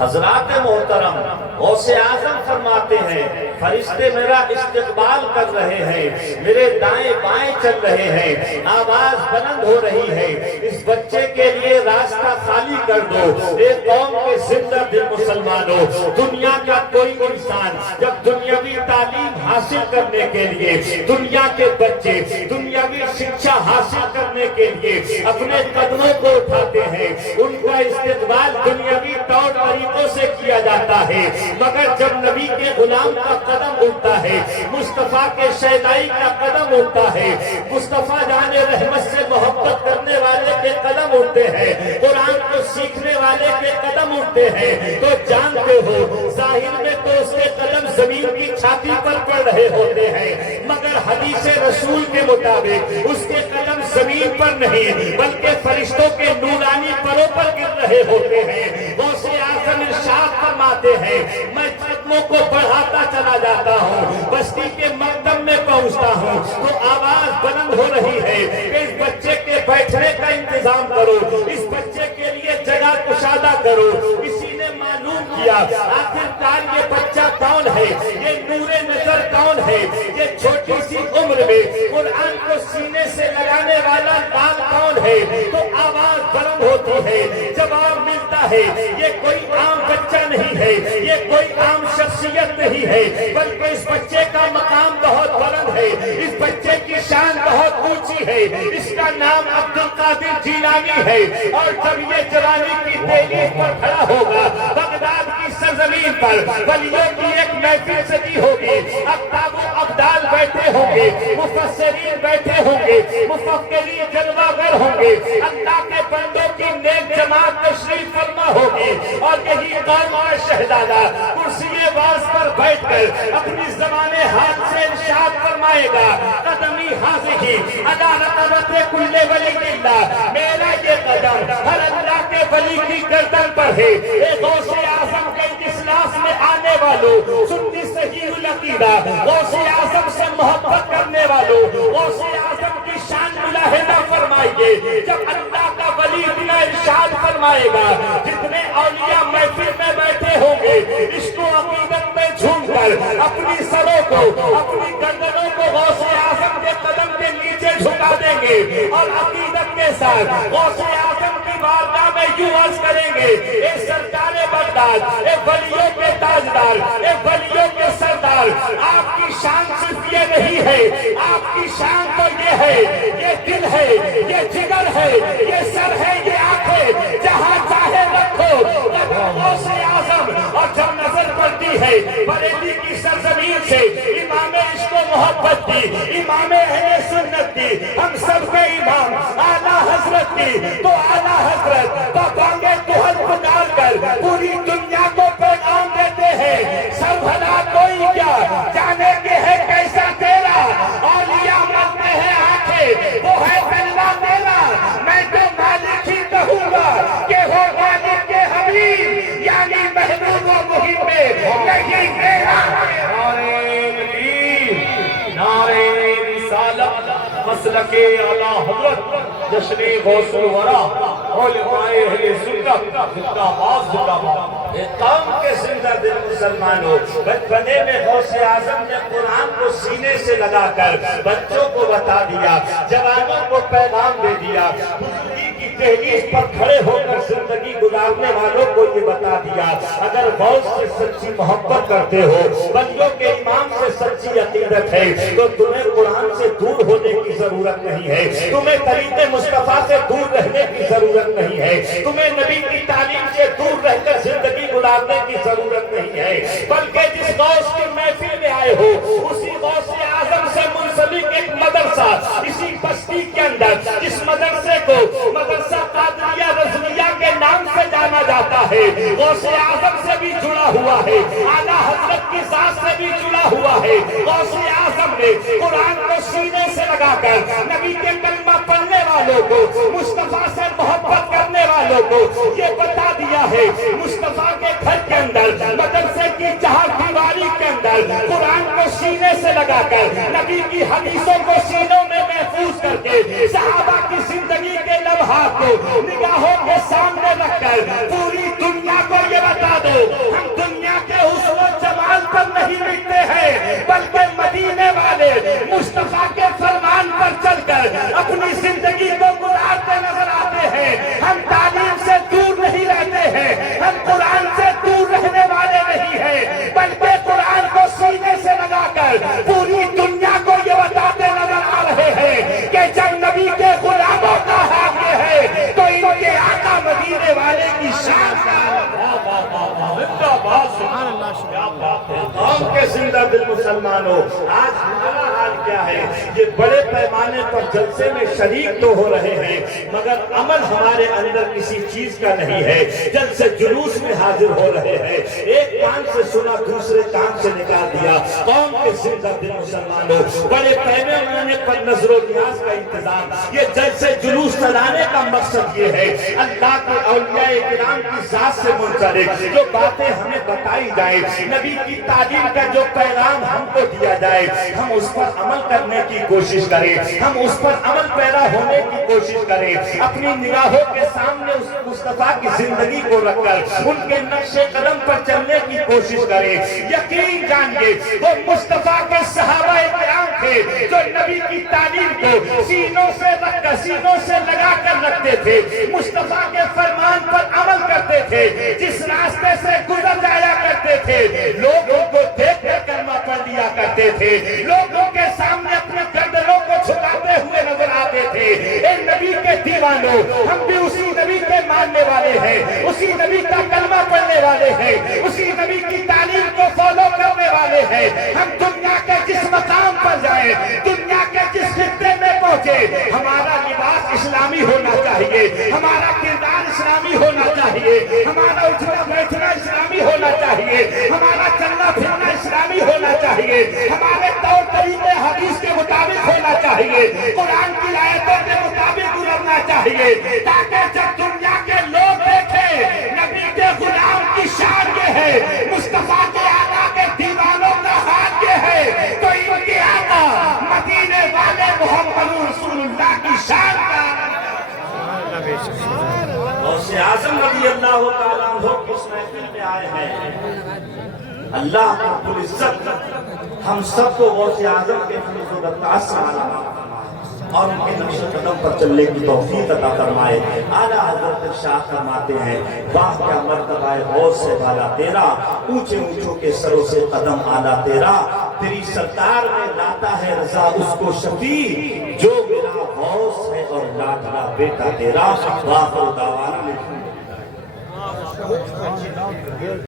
حضرات محترم، غوث اعظم فرماتے ہیں فرشتے میرا استقبال کر رہے ہیں، میرے دائیں بائیں چل رہے ہیں، آواز بلند ہو رہی ہے، اس بچے کے لیے راستہ خالی کر دو۔ ایک قوم کے زندہ دل مسلمانوں، دنیا کا کوئی انسان جب دنیاوی تعلیم حاصل کرنے کے لیے، دنیا کے بچے دنیاوی شکشا حاصل کرنے کے لیے اپنے قدموں کو اٹھاتے ہیں، ان کا استقبال دنیاوی طور طریقوں سے کیا جاتا ہے، مگر جب نبی کے غلام کا قدم اٹھتا ہے، مصطفیٰ کے شیدائی کا قدم اٹھتا ہے، مصطفیٰ جان رحمت سے محبت کرنے والے کے قدم اٹھتے ہیں، قرآن کو سیکھنے والے کے قدم اٹھتے ہیں، تو جانتے ہو ظاہر میں تو اس کے قدم زمین کی چھاتی پر پڑ رہے ہوتے ہیں، مگر حدیث رسول کے مطابق اس کے قدم زمین پر نہیں بلکہ فرشتوں کے نورانی پروں پر گر رہے ہوتے ہیں۔ غوث اعظم ارشاد فرماتے ہیں میں قدموں کو بڑھاتا چلا جاتا ہوں، بستی کے مقدم میں پہنچتا ہوں تو آواز بلند ہو رہی ہے کہ اس بچے کے بیٹھنے کا انتظام کرو، اس بچے کے لیے جگہ کشادہ کرو۔ کسی نے معلوم کیا آخرکار یہ بچہ کون ہے، یہ نور نظر کون ہے، یہ چھوٹی سی عمر میں قرآن کو سینے سے لگانے والا لال کون ہے، تو آواز بلند ہوتی ہے، جواب ملتا ہے یہ کوئی عام بچہ نہیں ہے، یہ کوئی عام شخصیت نہیں ہے، بلکہ اس بچے کا مقام بہت بلند ہے، اس بچے کی شان بہت اونچی ہے، اس کا نام عبد القادر جیلانی ہے، اور جب یہ جوانی کی دہلیز پر کھڑا ہوگا بغداد کی سرزمین پر ولیوں کی ایک محفل سجی ہوگی، اقطاب و ابدال بیٹھے ہوں گے، مفسرین بیٹھے ہوں گے، مفکرین جلوہ گر ہوں گے، اللہ کے بندوں کی نیک جماعت تشریف فرما ہوگی، اور یہی قوم اور شہزادہ کرسی واز پر بیٹھ کر اپنی زبان ہاتھ سے ارشاد فرمائے گا قدمی حاضی عدالت کل ولی اللہ، میرا یہ قدم ہر اللہ کے ولی کی گردن پر ہے۔ اے غوث اعظم کے اجلاس میں آنے والوں، سنی صحیح العقیدہ، غوث اعظم سے محبت کرنے والوں، غوث اعظم کی شان ملاحظہ فرمائیے، جب اللہ کا ولی اتنا ارشاد فرمائے گا جتنے اولیاء محفل میں بیٹھے ہوں گے عشق و عقیدت میں جھوم کر اپنی سروں کو، اپنی گردنوں کو غوث اعظم کے قدم کے نیچے جھکا دیں گے، اور عقیدت کے ساتھ غوث اعظم کی بارگاہ میں یوں عرض کریں گے اے سرکار بغداد، اے ولیوں کے تاجدار، اے ولیوں کے سردار، آپ کی شان صرف یہ نہیں ہے، آپ کی شان تو یہ ہے، یہ دل ہے، یہ جگر ہے، یہ سر ہے، یہ آنکھیں، جہاں چاہے رکھو غوث اعظم۔ اور جب نظر پڑتی ہے بریلی کی سرزمین سے امام عشق و محبت کی، امام اہل سنت کی، ہم سب کے امام اعلیٰ حضرت کی، تو اعلیٰ حضرت بانگے توحد پکار کر پوری دنیا کو پیغام دیتے ہیں سب بھلا کوئی کیا جانے کے ہے کیسا تیرا، اولیاء مرتے ہیں آنکھیں وہ ہے اللہ تیرا، میں تو مالک ہی کہوں گا کہ ہو مالک کے حبیب، یعنی محبوب و محب نہیں تیرا۔ نعرہ تکبیر، نعرہ رسالت، مسلک اعلیٰ حضرت، جشن غوث الورا، علماء اہل سنت، زندہ باد زندہ باد۔ قوم کے زندہ دل مسلمانوں، بچپنے میں غوث اعظم نے قرآن کو سینے سے لگا کر بچوں کو بتا دیا، جوانوں کو پیغام دے دیا، بزرگی کی دہلیز پر کھڑے ہو کر زندگی گزارنے والوں کو یہ بتا دیا اگر غوث سے سچی محبت کرتے ہو، ولیوں کے امام سے سچی عقیدت ہے، تو تمہیں قرآن سے دور ہونے کی ضرورت نہیں ہے، تمہیں طریق مصطفیٰ سے دور رہنے کی ضرورت نہیں ہے، تمہیں نبی کی تعلیم سے دور رہ کر زندگی گزارنے کی ضرورت نہیں ہے، بلکہ جس غوث کی محفل میں آئے ہو اسی غوث اعظم سے منسلک ایک مدرسہ اسی بستی کے اندر، جس مدرسے کو مدرسہ قادریہ رضویہ کے نام سے جانا جاتا ہے، غوث اعظم سے بھی جڑا ہوا ہے، اعلیٰ حضرت کی ذات سے بھی جڑا ہوا ہے۔ غوث اعظم نے قرآن کو سینے سے لگا کر نبی کے کلمہ پڑھنے والوں کو، مصطفیٰ سے محبت کرنے والوں کو یہ بتا دیا ہے مصطفیٰ کے گھر کے اندر، مدرسے کی چہار دیواری کے اندر قرآن کو سینے سے لگا کر نبی کی حدیثوں کو سینوں میں محفوظ کر کے صحابہ کی زندگی کے لمحات کو نگاہوں کے سامنے رکھ کر پوری دنیا کو یہ بتا دو ہم دنیا کے حسن و جمال پر نہیں مٹتے ہیں، بلکہ مدینے والے مصطفیٰ کے فرمان پر چل کر اپنی زندگی کو گزارتے نظر آتے ہیں۔ ہم تعلیم سے دور نہیں رہتے ہیں، ہم قرآن سے دور رہنے والے نہیں ہیں، بلکہ قرآن کو سینے سے لگا کر پوری دنیا کو یہ بتاتے نظر آ رہے ہیں کہ جب نبی کے غلاموں کا حق ہے تو ان کے آقا مدینے والے کی شان قوم کے زندہ دل مسلمانوں، آج ہمارا حال کیا ہے؟ یہ بڑے پیمانے پر جلسے میں شریک تو ہو رہے ہیں مگر عمل ہمارے اندر کسی چیز کا نہیں ہے۔ جلسے جلوس میں حاضر ہو رہے ہیں، ایک کان سے سنا دوسرے کان سے نکال دیا۔ قوم کے زندہ دل مسلمانوں، بڑے پیمانے پر نظر و نیاز کا انتظام، یہ جلسے جلوس چلانے کا مقصد یہ ہے اللہ کے اولیاء کرام کی ذات سے منسلک جو باتیں ہمیں بتائی جائیں، نبی کی تعلیم کا جو پیغام ہم کو دیا جائے، ہم اس پر عمل کرنے کی کوشش کریں، ہم اس پر عمل پیدا ہونے کی کوشش کریں، اپنی نگاہوں کے سامنے اس مصطفیٰ کی زندگی کو رکھ کر ان کے نقش قدم پر چلنے کی کوشش کریں۔ یقین جانیے وہ مصطفیٰ کے صحابہ کرام تھے جو نبی کی تعلیم کو سینوں سے رکھ کر سینوں سے لگا کر رکھتے تھے، مصطفیٰ کے فرمان پر عمل کرتے تھے، جس راستے سے گزر جایا کرتے تھے لوگ ان کو دیکھ کر کلمہ پڑھ لیا کرتے تھے، لوگوں کے سامنے اپنے گردنوں کو جھکاتے ہوئے نظر آتے تھے۔ اے نبی کے دیوانوں، ہم بھی اسی نبی کے ماننے والے ہیں، اسی نبی کا کلمہ پڑھنے والے ہیں، اسی نبی کی تعلیم کو فالو کرنے والے ہیں۔ ہم دنیا کے جس مقام پر جائیں، دنیا کے جس خطے میں پہنچے، ہمارا لباس اسلامی ہونا چاہیے، ہمارا کردار اسلامی ہونا چاہیے، ہمارا اٹھنا بیٹھنا اسلامی ہونا چاہیے، ہمارا چلنا پھرنا اسلامی ہونا چاہیے، ہمارے طور طریقے حدیث کے مطابق ہونا چاہیے، قرآن کی آیتوں کے مطابق گزرنا چاہیے، تاکہ جب دنیا کے لوگ دیکھیں نبی کے غلام کی شان یہ ہے، مصطفیٰ کے آقا کے دیوانوں کا حال یہ ہے، تو ان کے آقا مدینے والے محمد رسول اللہ کی شان کا غوث اعظم رضی اللہ تعالیٰ عنہ کس محفل میں آئے ہیں۔ اللہ رب العزت ہم سب کو غوث اعظم کے فیض و برکات سے اور ان کے نقش قدم پر چلنے کی توفیق عطا فرمائے۔ اعلیٰ حضرت ارشاد فرماتے ہیں، واہ کیا مرتبہ ہے غوث سے بالا تیرا، اونچے اونچوں کے سروں سے قدم اعلیٰ تیرا، تیری سرکار میں لاتا ہے رضا اس کو شفیع جو میرا غوث ہے اور لاڈلا بیٹا تیرا۔ واخر دعوانا